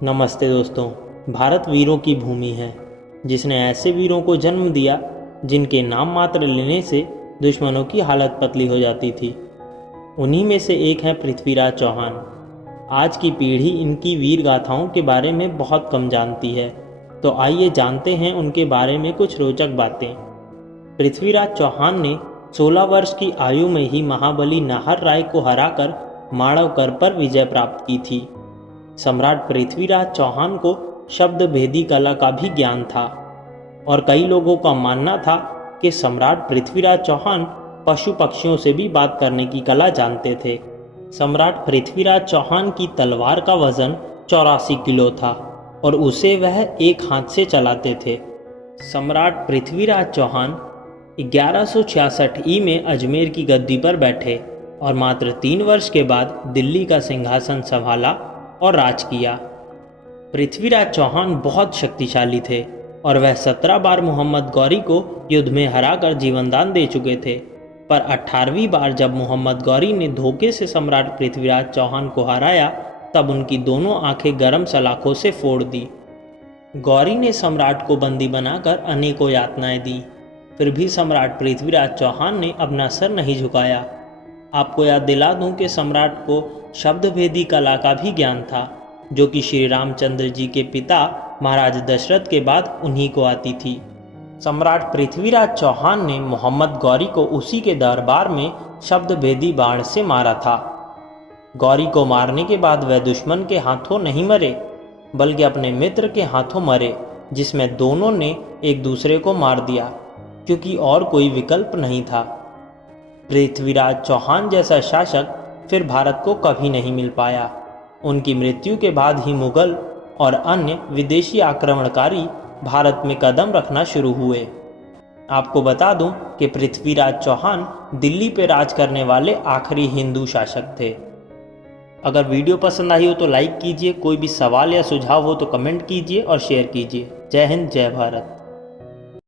नमस्ते दोस्तों। भारत वीरों की भूमि है जिसने ऐसे वीरों को जन्म दिया जिनके नाम मात्र लेने से दुश्मनों की हालत पतली हो जाती थी। उन्हीं में से एक है पृथ्वीराज चौहान। आज की पीढ़ी इनकी वीर गाथाओं के बारे में बहुत कम जानती है, तो आइए जानते हैं उनके बारे में कुछ रोचक बातें। पृथ्वीराज चौहान ने 16 वर्ष की आयु में ही महाबली नाहर राय को हराकर माणवकर पर विजय प्राप्त की थी। सम्राट पृथ्वीराज चौहान को शब्द भेदी कला का भी ज्ञान था और कई लोगों का मानना था कि सम्राट पृथ्वीराज चौहान पशु पक्षियों से भी बात करने की कला जानते थे। सम्राट पृथ्वीराज चौहान की तलवार का वजन 84 किलो था और उसे वह एक हाथ से चलाते थे। सम्राट पृथ्वीराज चौहान 1166 ई में अजमेर की गद्दी पर बैठे और मात्र 3 वर्ष के बाद दिल्ली का सिंहासन संभाला और राज किया। पृथ्वीराज चौहान बहुत शक्तिशाली थे और वह 17 बार मोहम्मद गौरी को युद्ध में हराकर जीवनदान दे चुके थे, पर 18वीं बार जब मोहम्मद गौरी ने धोखे से सम्राट पृथ्वीराज चौहान को हराया तब उनकी दोनों आंखें गर्म सलाखों से फोड़ दी। गौरी ने सम्राट को बंदी बनाकर अनेकों यातनाएं दी, फिर भी सम्राट पृथ्वीराज चौहान ने अपना सर नहीं झुकाया। आपको याद दिला दूं कि सम्राट को शब्दभेदी कला का भी ज्ञान था, जो कि श्री रामचंद्र जी के पिता महाराज दशरथ के बाद उन्हीं को आती थी। सम्राट पृथ्वीराज चौहान ने मोहम्मद गौरी को उसी के दरबार में शब्दभेदी बाण से मारा था। गौरी को मारने के बाद वह दुश्मन के हाथों नहीं मरे, बल्कि अपने मित्र के हाथों मरे, जिसमें दोनों ने एक दूसरे को मार दिया, क्योंकि और कोई विकल्प नहीं था। पृथ्वीराज चौहान जैसा शासक फिर भारत को कभी नहीं मिल पाया। उनकी मृत्यु के बाद ही मुगल और अन्य विदेशी आक्रमणकारी भारत में कदम रखना शुरू हुए। आपको बता दूं कि पृथ्वीराज चौहान दिल्ली पर राज करने वाले आखिरी हिंदू शासक थे। अगर वीडियो पसंद आई हो तो लाइक कीजिए, कोई भी सवाल या सुझाव हो तो कमेंट कीजिए और शेयर कीजिए। जय हिंद, जय भारत।